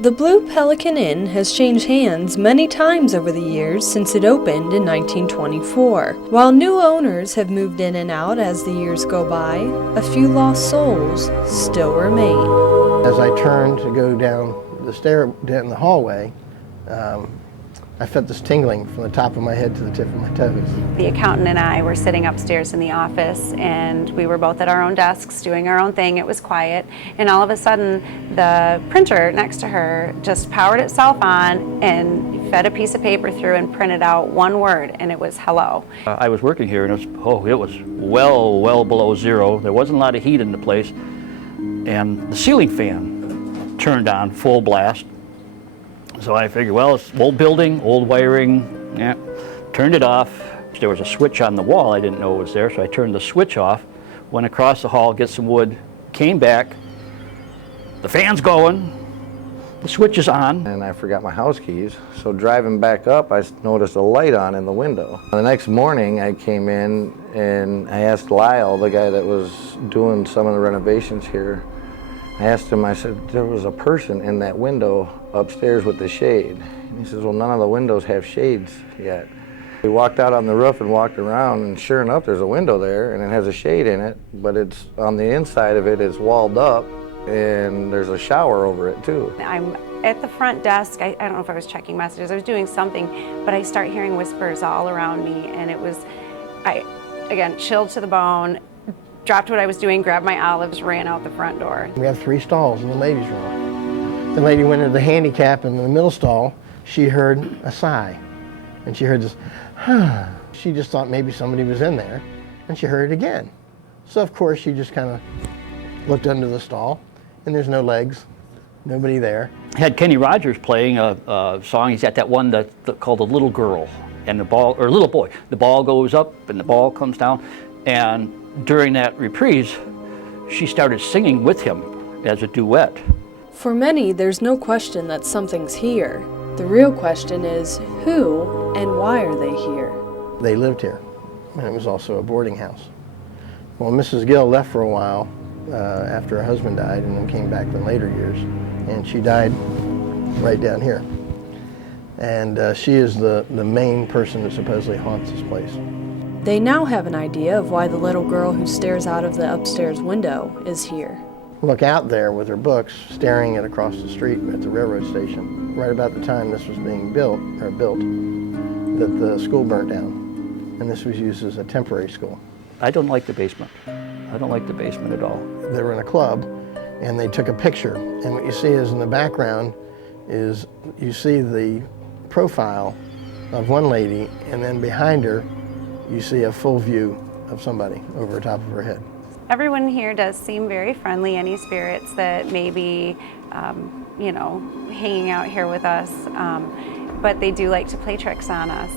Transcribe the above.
The Blue Pelican Inn has changed hands many times over the years since it opened in 1924. While new owners have moved in and out as the years go by, a few lost souls still remain. As I turned to go down the hallway, I felt this tingling from the top of my head to the tip of my toes. The accountant and I were sitting upstairs in the office, and we were both at our own desks doing our own thing. It was quiet, and all of a sudden the printer next to her just powered itself on and fed a piece of paper through and printed out one word, and it was hello. I was working here, and it was well below zero. There wasn't a lot of heat in the place, and the ceiling fan turned on full blast. So I figured, well, it's old building, old wiring, yeah. Turned it off. There was a switch on the wall. I didn't know it was there, so I turned the switch off, went across the hall, get some wood, came back, the fan's going, the switch is on. And I forgot my house keys, so driving back up, I noticed a light on in the window. The next morning, I came in and I asked Lyle, the guy that was doing some of the renovations here, I asked him, I said, there was a person in that window upstairs with the shade. And he says, well, none of the windows have shades yet. We walked out on the roof and walked around, and sure enough, there's a window there, and it has a shade in it, but it's on the inside of it, it's walled up, and there's a shower over it, too. I'm at the front desk. I don't know if I was checking messages. I was doing something, but I start hearing whispers all around me, and it was, again, chilled to the bone. Dropped what I was doing, grabbed my olives, ran out the front door. We have 3 stalls in the ladies' room. The lady went into the handicap in the middle stall. She heard a sigh, and she heard this, She just thought maybe somebody was in there, and she heard it again. So of course she just kind of looked under the stall, and there's no legs, nobody there. Had Kenny Rogers playing a song. He's got that one called The Little Girl, and the ball, or Little Boy. The ball goes up, and the ball comes down, and during that reprise, she started singing with him as a duet. For many, there's no question that something's here. The real question is who and why are they here? They lived here, and it was also a boarding house. Well, Mrs. Gill left for a while after her husband died, and then came back in later years, and she died right down here. And she is the main person that supposedly haunts this place. They now have an idea of why the little girl who stares out of the upstairs window is here. Look out there with her books, staring at across the street at the railroad station. Right about the time this was being built, that the school burnt down, and this was used as a temporary school. I don't like the basement. I don't like the basement at all. They were in a club, and they took a picture, and what you see is in the background is you see the profile of one lady, and then behind her you see a full view of somebody over the top of her head. Everyone here does seem very friendly. Any spirits that may be, hanging out here with us, but they do like to play tricks on us.